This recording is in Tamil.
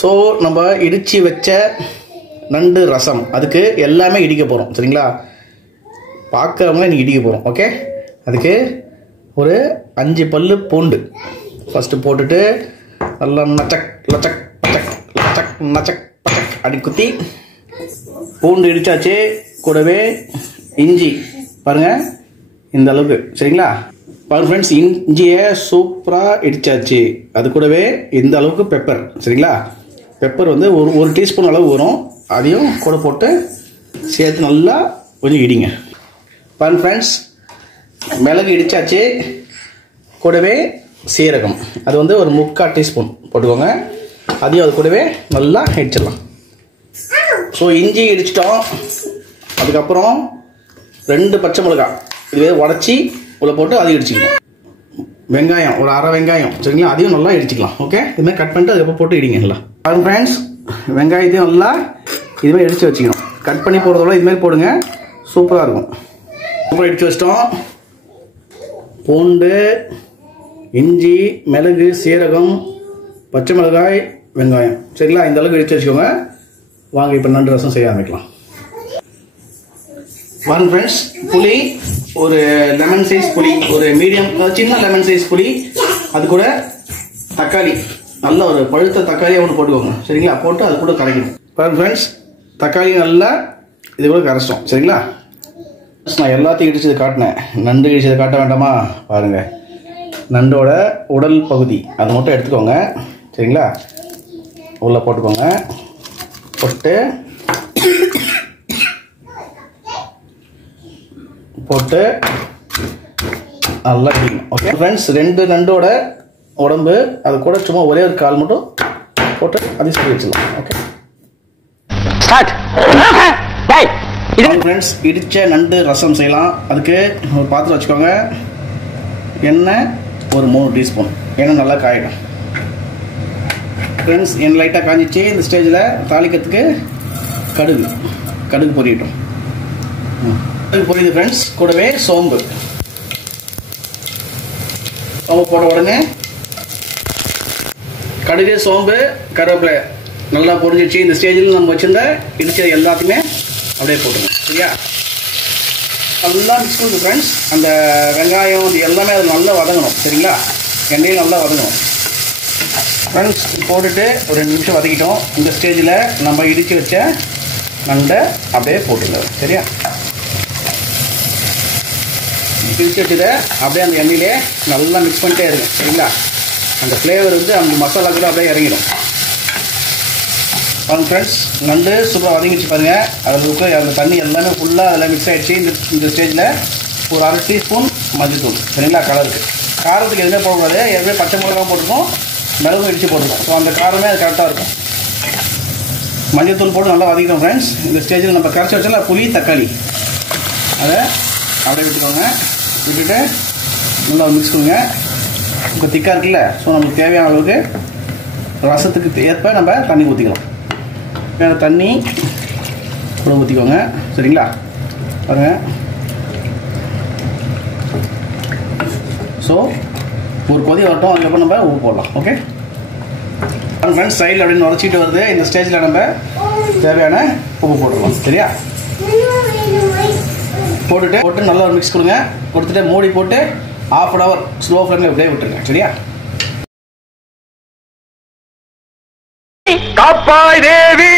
ஸோ நம்ம இடித்து வச்ச நண்டு ரசம் அதுக்கு எல்லாமே இடிக்க போகிறோம். சரிங்களா? பார்க்குறவங்க இன்றைக்கி இடிக்க போகிறோம். ஓகே, அதுக்கு ஒரு 5 பல்லு பூண்டு ஃபஸ்ட்டு போட்டுட்டு நல்லா நச்சக் லச்சக் பச்சக் லச்சக் நச்சக் பச்சக் அடி குத்தி பூண்டு இடித்தாச்சு. கூடவே இஞ்சி பாருங்கள் இந்த அளவுக்கு. சரிங்களா? பாருங்க ஃப்ரெண்ட்ஸ், இஞ்சியை சூப்பராக இடித்தாச்சு. அது கூடவே இந்த அளவுக்கு பெப்பர். சரிங்களா? பெப்பர் வந்து ஒரு டீஸ்பூன் அளவு வரும். அதையும் கூட போட்டு சேர்த்து நல்லா கொஞ்சம் இடிங்க. பாருங்க ஃப்ரெண்ட்ஸ், மிளகு இடித்தாச்சு. கூடவே சீரகம் அது வந்து ஒரு 3/4 டீஸ்பூன் போட்டுக்கோங்க. அதையும் அது கூடவே நல்லா இடிச்சிடலாம். ஸோ இஞ்சி இடிச்சிட்டோம். அதுக்கப்புறம் 2 பச்சை மிளகாய் இதுவே உடச்சி உள்ள போட்டு அதையும் இடிச்சிக்கணும். வெங்காயம் ஒரு 1/2 வெங்காயம். சரிங்களா? அதையும் நல்லா இடிச்சிக்கலாம். ஓகே, இதுமாதிரி கட் பண்ணிட்டு அதுக்கப்புறம் போட்டு இடிங்க. நல்லா பாருங்க ஃப்ரெண்ட்ஸ், வெங்காயத்தையும் நல்லா இதுமாதிரி இடித்து வச்சுக்கணும். கட் பண்ணி போடுறதோட இதுமாதிரி போடுங்க, சூப்பராக இருக்கும். சூப்பராக இடித்து வச்சிட்டோம். பூண்டு, இஞ்சி, மிளகு, சீரகம், பச்சை மிளகாய், வெங்காயம். சரிங்களா? இந்த அளவுக்கு இடித்து வச்சுக்கோங்க. வாங்க இப்போ நண்டு ரசம் செய்ய ஆரம்பிக்கலாம். வாங்க ஃப்ரெண்ட்ஸ், புளி ஒரு லெமன் சைஸ் புளி, ஒரு மீடியம் சின்ன லெமன் சைஸ் புளி. அது கூட தக்காளி, நல்ல ஒரு பழுத்த தக்காளியை ஒன்று போட்டுக்கோங்க. சரிங்களா? போட்டு அது கூட கரைக்கணும். பாருங்க ஃப்ரெண்ட்ஸ், தக்காளி நல்லா இது கூட கரைச்சிட்டோம். சரிங்களா? நான் எல்லாத்தையும் இடிச்சது காட்டினேன், நண்டு இடிச்சதை காட்ட வேண்டாமா? பாருங்கள், நண்டோட உடல் பகுதி அதை மட்டும் எடுத்துக்கோங்க. சரிங்களா? உள்ளே போட்டுக்கோங்க. போட்டு நல்லா இடிக்கணும். ஓகே ஃப்ரெண்ட்ஸ், 2 நண்டோட உடம்பு அது கூட சும்மா ஒரே ஒரு கால் மட்டும் போட்டு அதையும் சொல்லி வச்சிடலாம். ஓகே ஃப்ரெண்ட்ஸ், இடித்த நண்டு ரசம் செய்யலாம். அதுக்கு ஒரு பாத்திரம் வச்சுக்கோங்க. எண்ணெய் ஒரு 3 டீஸ்பூன். எண்ணெய் நல்லா காயிடும். ஃப்ரெண்ட்ஸ், எண்ணெய் லைட்டாக காஞ்சிச்சு. இந்த ஸ்டேஜில் தாளிக்கிறதுக்கு கடுகு பொரியட்டும். கடுகு பொரியுது ஃப்ரெண்ட்ஸ். கூடவே சோம்பு போட உடனே கடுகு, சோம்பு, கருவேப்பிலை நல்லா பொரிஞ்சிச்சு. இந்த ஸ்டேஜில் நம்ம வச்சுருந்த இடிச்சது எல்லாத்தையுமே அப்படியே போட்டுருங்க. சரியா? நல்லா மிக்ஸ் பண்ணுங்க ஃப்ரெண்ட்ஸ். அந்த வெங்காயம் இது எல்லாமே அது நல்லா வதங்கணும். சரிங்களா? எண்ணெயும் நல்லா வதங்கணும் ஃப்ரெண்ட்ஸ். போட்டுட்டு ஒரு 2 நிமிஷம் வதக்கிட்டோம். இந்த ஸ்டேஜில் நம்ம இடித்து வச்ச நண்டை அப்படியே போட்டுருங்க. சரியா? இடித்து வச்சதை அப்படியே அந்த எண்ணெயிலே நல்லா மிக்ஸ் பண்ணிட்டே இருக்கும். சரிங்களா? அந்த ஃப்ளேவர் வந்து அந்த மசாலா கூட அப்படியே இறங்கிடும். பாருங்க ஃப்ரெண்ட்ஸ், நண்டு சூப்பராக வதங்கிச்சு பாருங்கள். அதில் அந்த தண்ணி எல்லாமே ஃபுல்லாக அதில் மிக்ஸ் ஆகிடுச்சு. இந்த ஸ்டேஜில் ஒரு 1/2 டீஸ்பூன் மஞ்சள்தூள். சரிங்களா? கலருக்கு காரத்துக்கு எதுவுமே போடக்கூடாது. எதுவுமே பச்சை மிளகாவும் போட்டுருக்கோம், மிளகும் இடித்து போட்டுருக்கோம். ஸோ அந்த காரமே அது கரெக்டாக இருக்கும். மஞ்சள்தூள் போட்டு நல்லா வதக்கிட்டோம் ஃப்ரெண்ட்ஸ். இந்த ஸ்டேஜில் நம்ம கரைச்சி வச்சால புளி, தக்காளி அதை அப்படியே விட்டுக்கோங்க. விட்டுட்டு நல்லா மிக்ஸ் பண்ணுங்க. இப்போ திக்காக இருக்குல்ல, ஸோ நமக்கு தேவையான அளவுக்கு ரசத்துக்கு ஏற்ப நம்ம தண்ணி ஊற்றிக்கலாம். தண்ணி கூட ஊற்றிக்கோங்க. சரிங்களா? பாருங்கள். ஸோ ஒரு கொதி வரட்டும், அதுக்கப்புறம் நம்ம உப்பு போடலாம். ஓகே ஃப்ரெண்ட்ஸ், சைடில் அப்படின்னு நுரைச்சிட்டு வருது. இந்த ஸ்டேஜில் நம்ம தேவையான உப்பு போட்டுடலாம். சரியா? போட்டு நல்லா ஒரு மிக்ஸ் கொடுங்க. கொடுத்துட்டு மூடி போட்டு 1/2 hour ஸ்லோ ஃப்ளேமில் அப்படியே விட்டுருங்க. சரியா? காப்பாய் தேவி.